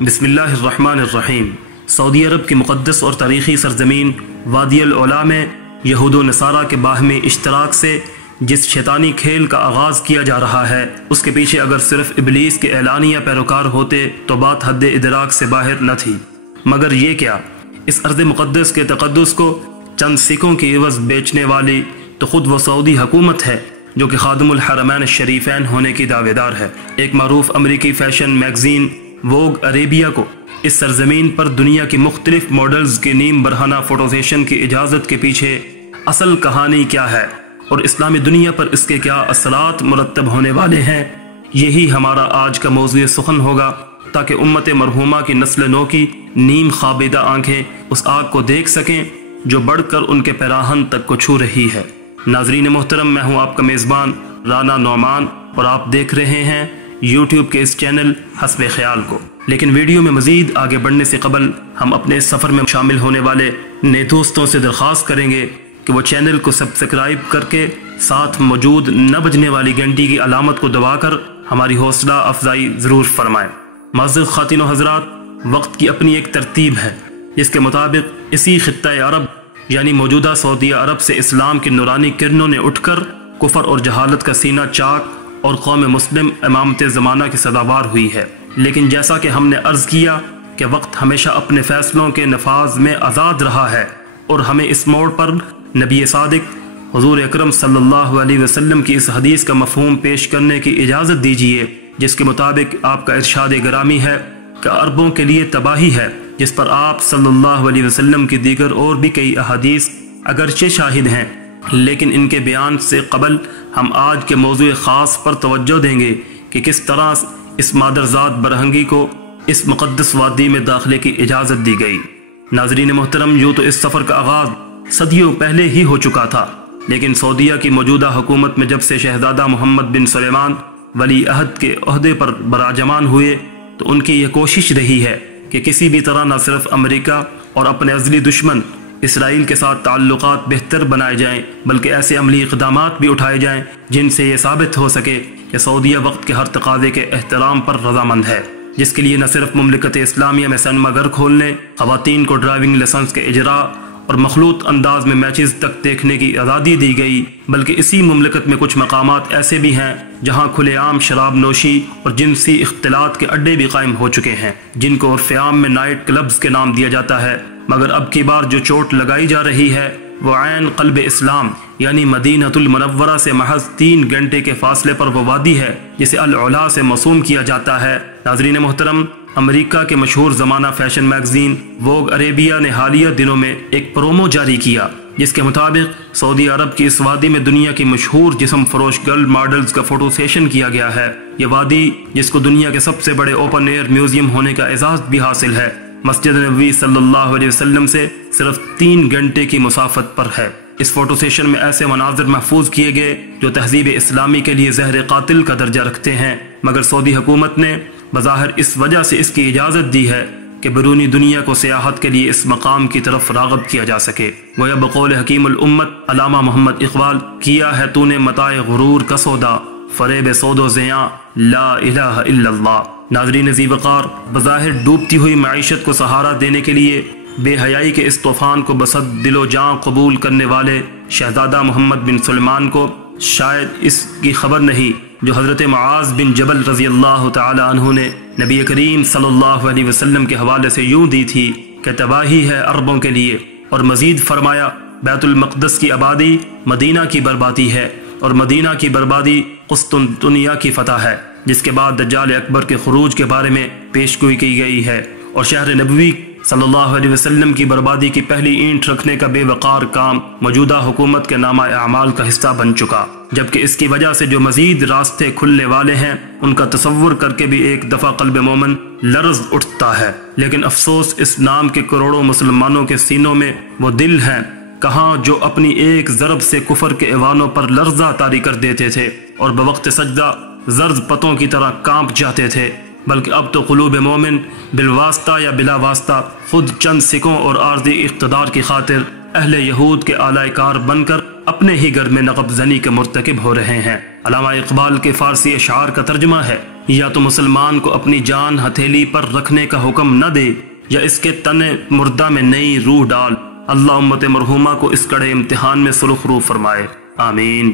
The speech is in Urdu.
بسم اللہ الرحمن الرحیم۔ سعودی عرب کی مقدس اور تاریخی سرزمین وادی العلا میں یہود و نصارہ کے باہمی اشتراک سے جس شیطانی کھیل کا آغاز کیا جا رہا ہے، اس کے پیچھے اگر صرف ابلیس کے اعلانیہ پیروکار ہوتے تو بات حد ادراک سے باہر نہ تھی۔ مگر یہ کیا، اس ارض مقدس کے تقدس کو چند سکوں کی عوض بیچنے والی تو خود وہ سعودی حکومت ہے جو کہ خادم الحرمین الشریفین ہونے کی دعوے دار ہے۔ ایک معروف امریکی فیشن میگزین ووگ عربیہ کو اس سرزمین پر دنیا کی مختلف ماڈلز کی نیم برہنہ فوٹو سیشن کی اجازت کے پیچھے اصل کہانی کیا ہے اور اسلامی دنیا پر اس کے کیا اثرات مرتب ہونے والے ہیں، یہی ہمارا آج کا موضوع سخن ہوگا، تاکہ امت مرحومہ کی نسل نو کی نیم خوابیدہ آنکھیں اس آگ کو دیکھ سکیں جو بڑھ کر ان کے پیراہن تک کو چھو رہی ہے۔ ناظرین محترم، میں ہوں آپ کا میزبان رانا نعمان اور آپ دیکھ رہے ہیں یوٹیوب کے اس چینل حسب خیال کو۔ لیکن ویڈیو میں مزید آگے بڑھنے سے قبل ہم اپنے اس سفر میں شامل ہونے والے نئے دوستوں سے درخواست کریں گے کہ وہ چینل کو سبسکرائب کر کے ساتھ موجود نہ بجنے والی گھنٹی کی علامت کو دبا کر ہماری حوصلہ افزائی ضرور فرمائیں۔ معزز خواتین و حضرات، وقت کی اپنی ایک ترتیب ہے جس کے مطابق اسی خطہ عرب یعنی موجودہ سعودی عرب سے اسلام کی نورانی کرنوں نے اٹھ کر کفر اور جہالت کا سینہ چاک اور قوم مسلم امامت زمانہ کی سزاوار ہوئی ہے۔ لیکن جیسا کہ ہم نے عرض کیا کہ وقت ہمیشہ اپنے فیصلوں کے نفاذ میں آزاد رہا ہے اور ہمیں اس موڑ پر نبی صادق حضور اکرم صلی اللہ علیہ وسلم کی اس حدیث کا مفہوم پیش کرنے کی اجازت دیجیے، جس کے مطابق آپ کا ارشاد گرامی ہے کہ عربوں کے لیے تباہی ہے، جس پر آپ صلی اللہ علیہ وسلم کی دیگر اور بھی کئی احادیث اگرچہ شاہد ہیں، لیکن ان کے بیان سے قبل ہم آج کے موضوع خاص پر توجہ دیں گے کہ کس طرح اس مادرزاد برہنگی کو اس مقدس وادی میں داخلے کی اجازت دی گئی۔ ناظرین محترم، یوں تو اس سفر کا آغاز صدیوں پہلے ہی ہو چکا تھا، لیکن سعودیہ کی موجودہ حکومت میں جب سے شہزادہ محمد بن سلیمان ولی عہد کے عہدے پر براجمان ہوئے تو ان کی یہ کوشش رہی ہے کہ کسی بھی طرح نہ صرف امریکہ اور اپنے ازلی دشمن اسرائیل کے ساتھ تعلقات بہتر بنائے جائیں، بلکہ ایسے عملی اقدامات بھی اٹھائے جائیں جن سے یہ ثابت ہو سکے کہ سعودیہ وقت کے ہر تقاضے کے احترام پر رضامند ہے، جس کے لیے نہ صرف مملکت اسلامیہ میں سینما گھر کھولنے، خواتین کو ڈرائیونگ لائسنس کے اجراء اور مخلوط انداز میں میچز تک دیکھنے کی آزادی دی گئی، بلکہ اسی مملکت میں کچھ مقامات ایسے بھی ہیں جہاں کھلے عام شراب نوشی اور جنسی اختلاط کے اڈے بھی قائم ہو چکے ہیں، جن کو عرف عام میں نائٹ کلبز کے نام دیا جاتا ہے۔ مگر اب کی بار جو چوٹ لگائی جا رہی ہے وہ عین قلب اسلام یعنی مدینہ المنورہ سے محض 3 گھنٹے کے فاصلے پر وہ وادی ہے جسے العلا سے موسوم کیا جاتا ہے۔ ناظرین محترم، امریکہ کے مشہور زمانہ فیشن میگزین ووگ عربیہ نے حالیہ دنوں میں ایک پرومو جاری کیا جس کے مطابق سعودی عرب کی اس وادی میں دنیا کی مشہور جسم فروش گرل ماڈلز کا فوٹو سیشن کیا گیا ہے۔ یہ وادی جس کو دنیا کے سب سے بڑے اوپن ایئر میوزیم ہونے کا اعزاز بھی حاصل ہے، مسجد نبوی صلی اللہ علیہ وسلم سے صرف 3 گھنٹے کی مسافت پر ہے۔ اس فوٹو سیشن میں ایسے مناظر محفوظ کیے گئے جو تہذیب اسلامی کے لیے زہر قاتل کا درجہ رکھتے ہیں، مگر سعودی حکومت نے بظاہر اس وجہ سے اس کی اجازت دی ہے کہ بیرونی دنیا کو سیاحت کے لیے اس مقام کی طرف راغب کیا جا سکے۔ گویا بقول حکیم الامت علامہ محمد اقبال، کیا ہے تو نے متاع غرور کا سودا، فریب سود و زیاں لا الہ الا اللہ۔ ناظرین ذی وقار، بظاہر ڈوبتی ہوئی معیشت کو سہارا دینے کے لیے بے حیائی کے اس طوفان کو بصد دل و جاں قبول کرنے والے شہزادہ محمد بن سلمان کو شاید اس کی خبر نہیں جو حضرت معاذ بن جبل رضی اللہ تعالی عنہ نے نبی کریم صلی اللہ علیہ وسلم کے حوالے سے یوں دی تھی کہ تباہی ہے عربوں کے لیے، اور مزید فرمایا بیت المقدس کی آبادی مدینہ کی بربادی ہے اور مدینہ کی بربادی قسطنطنیہ کی فتح ہے، جس کے بعد دجال اکبر کے خروج کے بارے میں پیشگوئی کی گئی ہے، اور شہر نبوی صلی اللہ علیہ وسلم کی بربادی کی پہلی اینٹ رکھنے کا بے وقار کام موجودہ حکومت کے نامہ اعمال کا حصہ بن چکا، جبکہ اس کی وجہ سے جو مزید راستے کھلنے والے ہیں ان کا تصور کر کے بھی ایک دفعہ قلب مومن لرز اٹھتا ہے۔ لیکن افسوس، اس نام کے کروڑوں مسلمانوں کے سینوں میں وہ دل ہیں کہاں جو اپنی ایک ضرب سے کفر کے ایوانوں پر لرزہ طاری کر دیتے تھے اور بوقت سجدہ زرد پتوں کی طرح کانپ جاتے تھے، بلکہ اب تو قلوب مومن بالواسطہ یا بلا واسطہ خود چند سکوں اور عارضی اقتدار کی خاطر اہل یہود کے آلائے کار بن کر اپنے ہی گھر میں نقب زنی کے مرتکب ہو رہے ہیں۔ علامہ اقبال کے فارسی اشعار کا ترجمہ ہے، یا تو مسلمان کو اپنی جان ہتھیلی پر رکھنے کا حکم نہ دے یا اس کے تن مردہ میں نئی روح ڈال۔ اللہ امت مرحومہ کو اس کڑے امتحان میں سرخرو فرمائے، آمین۔